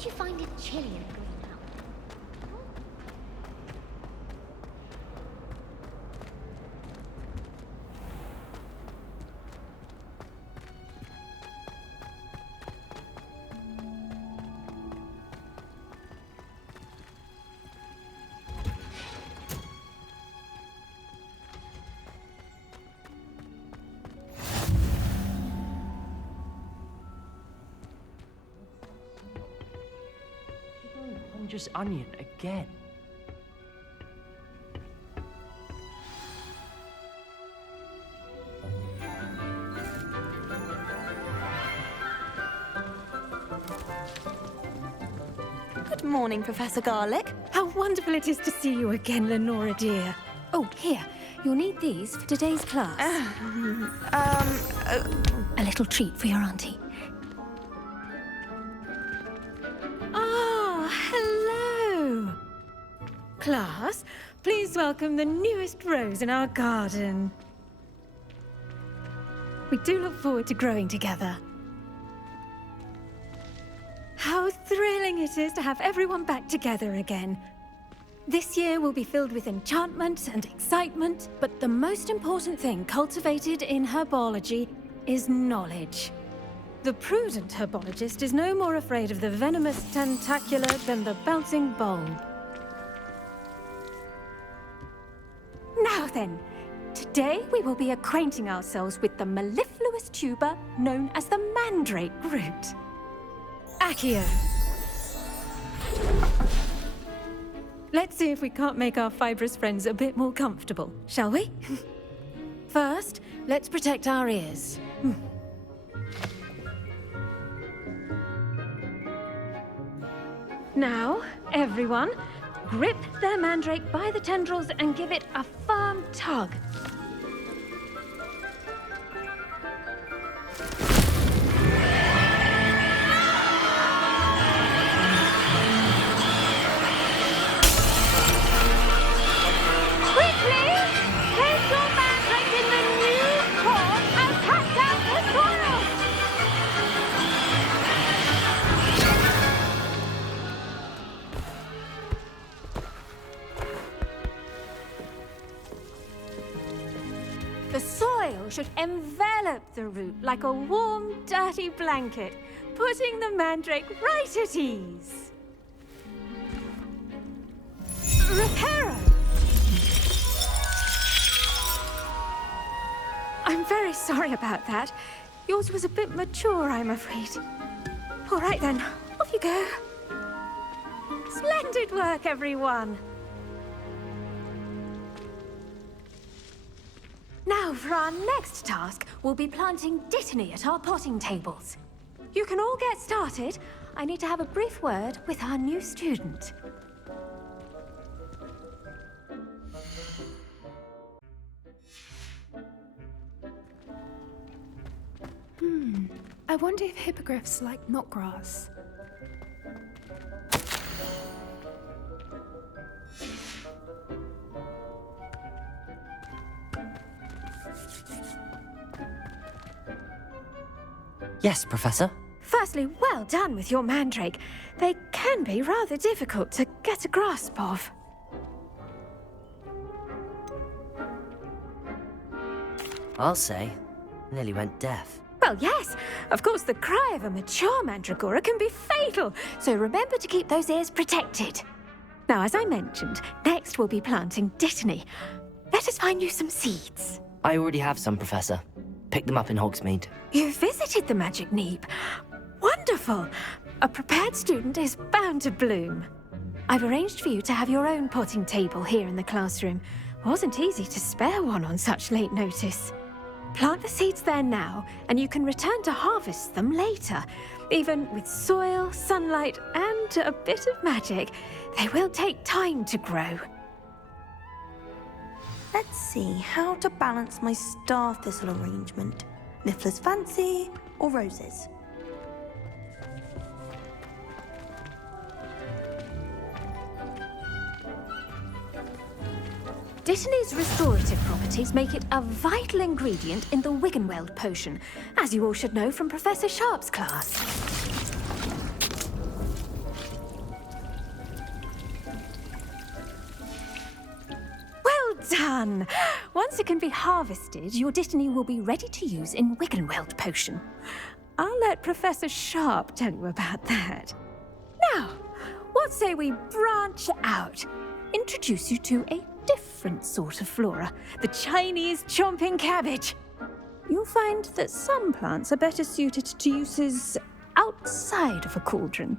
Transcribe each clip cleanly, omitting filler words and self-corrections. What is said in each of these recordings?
Don't you find it chilly and green out? Just onion again. Good morning, Professor Garlic. How wonderful it is to see you again, Lenora dear. Oh, here, you'll need these for today's class. A little treat for your auntie. Hello! Class, please welcome the newest rose in our garden. We do look forward to growing together. How thrilling it is to have everyone back together again. This year will be filled with enchantment and excitement, but the most important thing cultivated in herbology is knowledge. The prudent herbologist is no more afraid of the venomous tentacular than the bouncing bulb. Now then, today we will be acquainting ourselves with the mellifluous tuber known as the mandrake root. Accio. Let's see if we can't make our fibrous friends a bit more comfortable, shall we? First, let's protect our ears. Now, everyone, grip their mandrake by the tendrils and give it a firm tug. Quickly! Place your mandrake in the new core and cut down the soil! The soil should envelop the root like a warm, dirty blanket, putting the mandrake right at ease. Reparo! I'm very sorry about that. Yours was a bit mature, I'm afraid. All right then, off you go. Splendid work, everyone. Now, for our next task, we'll be planting dittany at our potting tables. You can all get started. I need to have a brief word with our new student. I wonder if hippogriffs like knotgrass. Yes, Professor. Firstly, well done with your mandrake. They can be rather difficult to get a grasp of. I'll say, nearly went deaf. Well, yes. Of course, the cry of a mature mandragora can be fatal, so remember to keep those ears protected. Now, as I mentioned, next we'll be planting dittany. Let us find you some seeds. I already have some, Professor. Picked them up in Hogsmeade. You visited the Magic Neep. Wonderful. A prepared student is bound to bloom. I've arranged for you to have your own potting table here in the classroom. Wasn't easy to spare one on such late notice. Plant the seeds there now, and you can return to harvest them later. Even with soil, sunlight, and a bit of magic, they will take time to grow. Let's see how to balance my star thistle arrangement. Niffler's fancy or roses? Dittany's restorative properties make it a vital ingredient in the Wiggenweld potion, as you all should know from Professor Sharp's class. done. Once it can be harvested, your Dittany will be ready to use in Wiggenweld potion. I'll let Professor Sharp tell you about that. Now, what say we branch out? Introduce you to a different sort of flora, the Chinese chomping cabbage. You'll find that some plants are better suited to uses outside of a cauldron.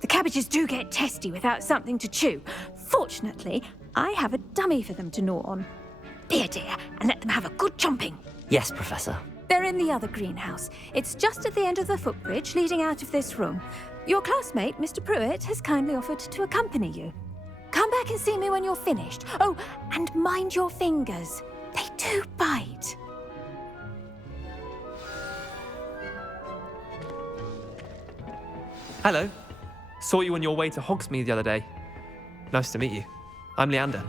The cabbages do get testy without something to chew. Fortunately, I have a dummy for them to gnaw on. Be a dear and let them have a good chomping. Yes, Professor. They're in the other greenhouse. It's just at the end of the footbridge leading out of this room. Your classmate, Mr. Pruitt, has kindly offered to accompany you. Come back and see me when you're finished. Oh, and mind your fingers. They do bite. Hello. Saw you on your way to Hogsmeade the other day. Nice to meet you. I'm Leander.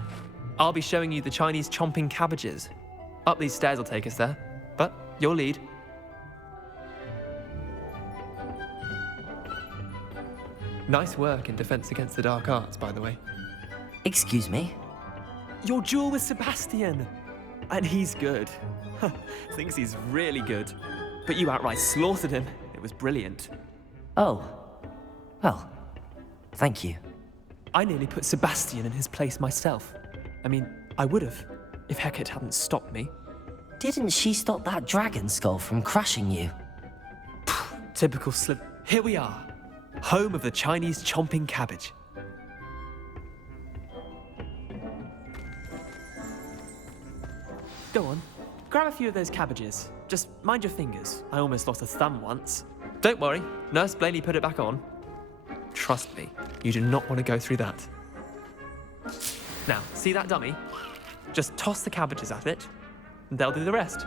I'll be showing you the Chinese chomping cabbages. Up these stairs will take us there, but your lead. Nice work in Defense Against the Dark Arts, by the way. Excuse me? Your duel with Sebastian! And he's good. Thinks he's really good. But you outright slaughtered him. It was brilliant. Oh. Well, thank you. I nearly put Sebastian in his place myself. I mean, I would have, if Hecate hadn't stopped me. Didn't she stop that dragon skull from crushing you? Typical slip. Here we are. Home of the Chinese chomping cabbage. Go on, grab a few of those cabbages. Just mind your fingers. I almost lost a thumb once. Don't worry, Nurse Blaney put it back on. Trust me, you do not want to go through that. Now, see that dummy? Just toss the cabbages at it, and they'll do the rest.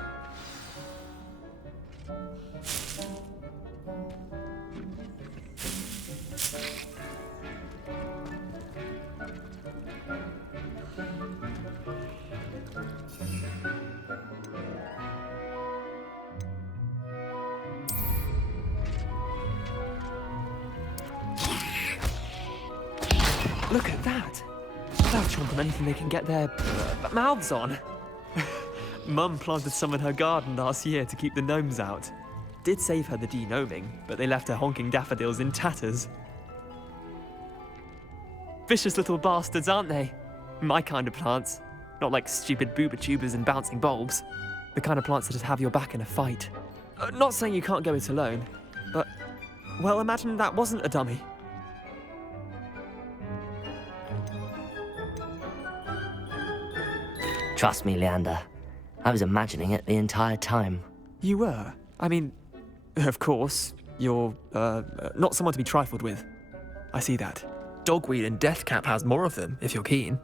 Look at that! They'll chomp on anything they can get their mouths on. Mum planted some in her garden last year to keep the gnomes out. Did save her the de-gnoming, but they left her honking daffodils in tatters. Vicious little bastards, aren't they? My kind of plants. Not like stupid booba tubers and bouncing bulbs. The kind of plants that just have your back in a fight. Not saying you can't go it alone, but, well, imagine that wasn't a dummy. Trust me, Leander. I was imagining it the entire time. You were? I mean, of course, you're, not someone to be trifled with. I see that. Dogweed and deathcap has more of them, if you're keen.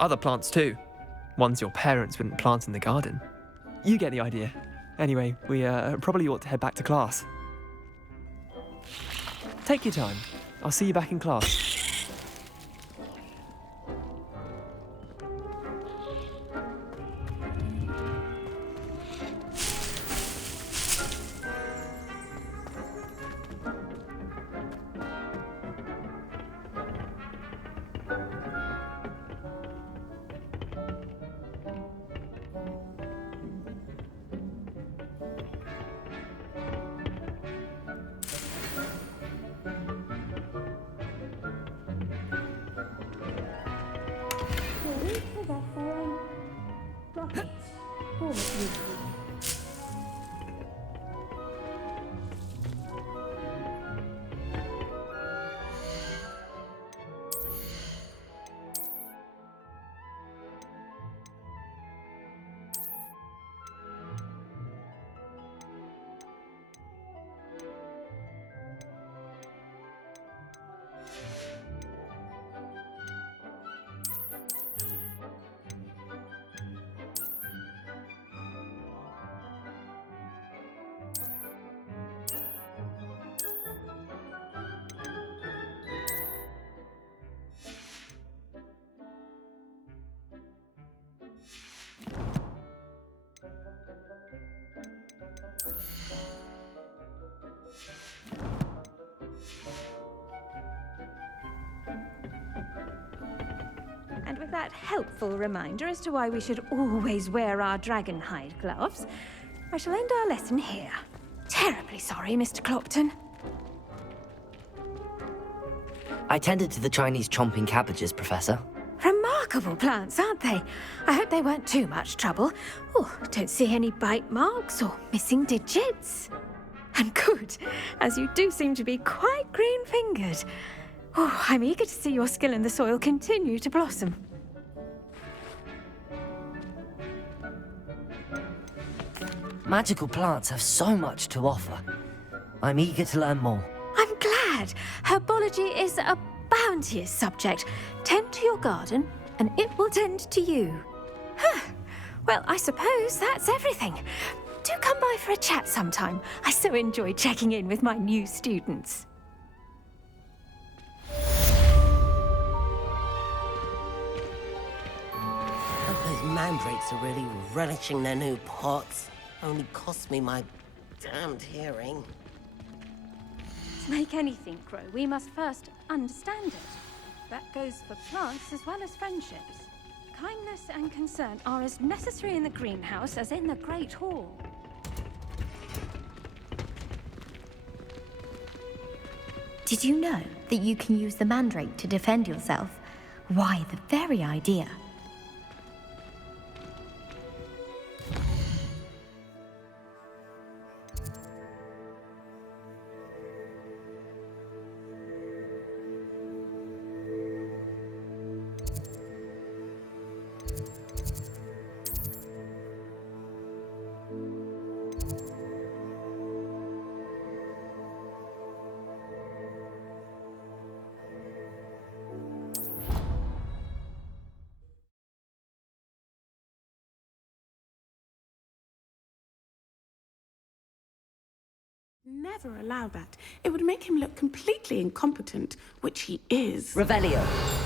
Other plants too. Ones your parents wouldn't plant in the garden. You get the idea. Anyway, we, probably ought to head back to class. Take your time. I'll see you back in class. that helpful reminder as to why we should always wear our dragon hide gloves, I shall end our lesson here. Terribly sorry, Mr. Clopton. I tended to the Chinese chomping cabbages, Professor. Remarkable plants, aren't they? I hope they weren't too much trouble. Oh, don't see any bite marks or missing digits. And good, as you do seem to be quite green-fingered. Oh, I'm eager to see your skill in the soil continue to blossom. Magical plants have so much to offer. I'm eager to learn more. I'm glad. Herbology is a bounteous subject. Tend to your garden, and it will tend to you. Huh. Well, I suppose that's everything. Do come by for a chat sometime. I so enjoy checking in with my new students. Those mandrakes are really relishing their new pots. Only cost me my damned hearing. To make anything grow, we must first understand it. That goes for plants as well as friendships. Kindness and concern are as necessary in the greenhouse as in the Great Hall. Did you know that you can use the mandrake to defend yourself? Why, the very idea. Never allow that. It would make him look completely incompetent, which he is. Revelio.